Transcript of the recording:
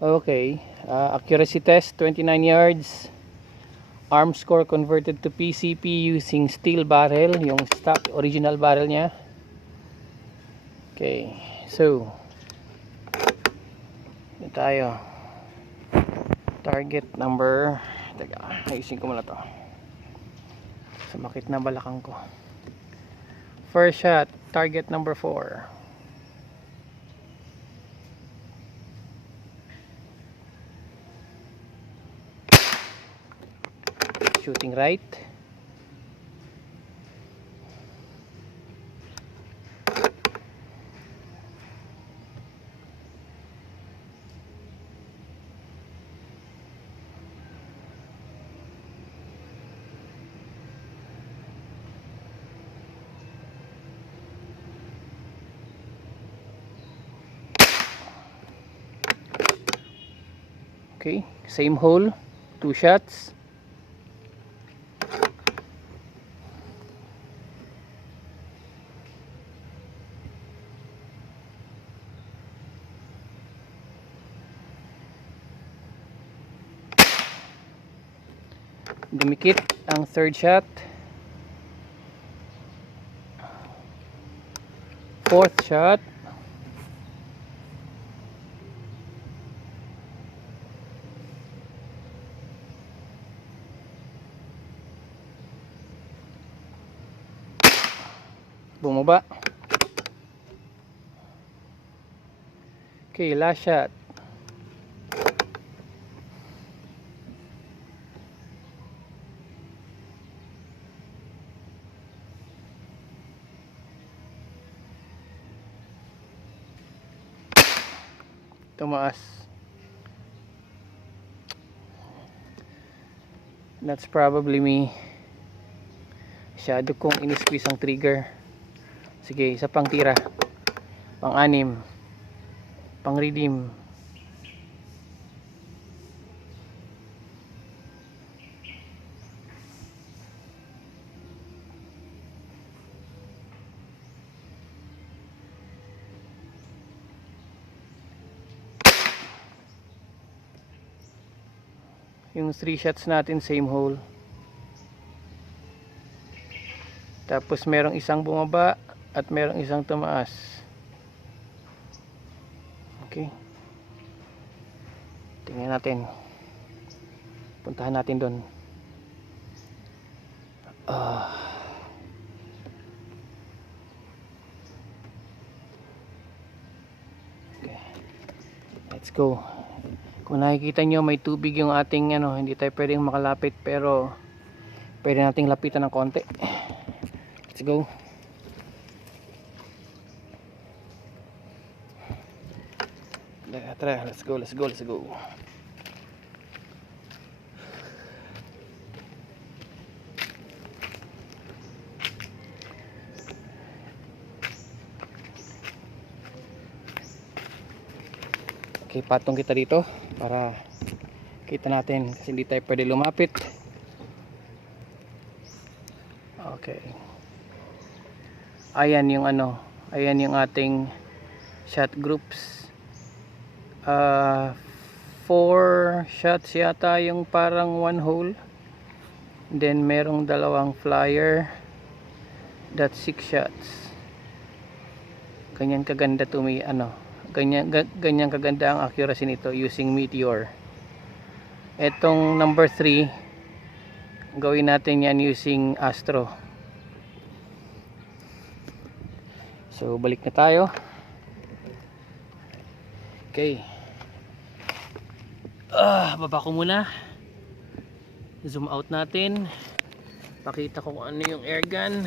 Okay, accuracy test 29 yards. Arm score converted to PCP using steel barrel, yung stock original barrel niya. Okay, so ito tayo. Target number, teka, ayusin ko muna to. Sumakit na balakang ko. First shot, target number 4. Shooting right. Okay, same hole, 2 shots. Dumikit ang third shot. Fourth shot. Bumaba. Okay, last shot. Tumaas. That's probably me. Masyado kong in-squeeze ang trigger. Sige, isa pang tira. Pang-anim. Pang-redeem. Yung 3 shots natin same hole. Tapos merong isang bumaba at merong isang tumaas. Okay. Tingnan natin. Puntahan natin doon. Okay. Let's go. Kung nakikita nyo may tubig yung ating hindi tayo pwedeng makalapit, pero pwede nating lapitan ng konti. Let's go. Tara, let's go. Okay, patong kita dito para kita natin kasi hindi tayo pwede lumapit. Okay. Ayan yung ating shot groups. 4 shots yata yung parang 1 hole. Then merong dalawang flyer. That's 6 shots. Ganyan kaganda ganyan kaganda ang accuracy nito using Meteor. Etong number 3, gawin natin yan using Astro. So balik na tayo. Okay. Baba ko muna. Zoom out natin. Pakita ko kung ano yung air gun.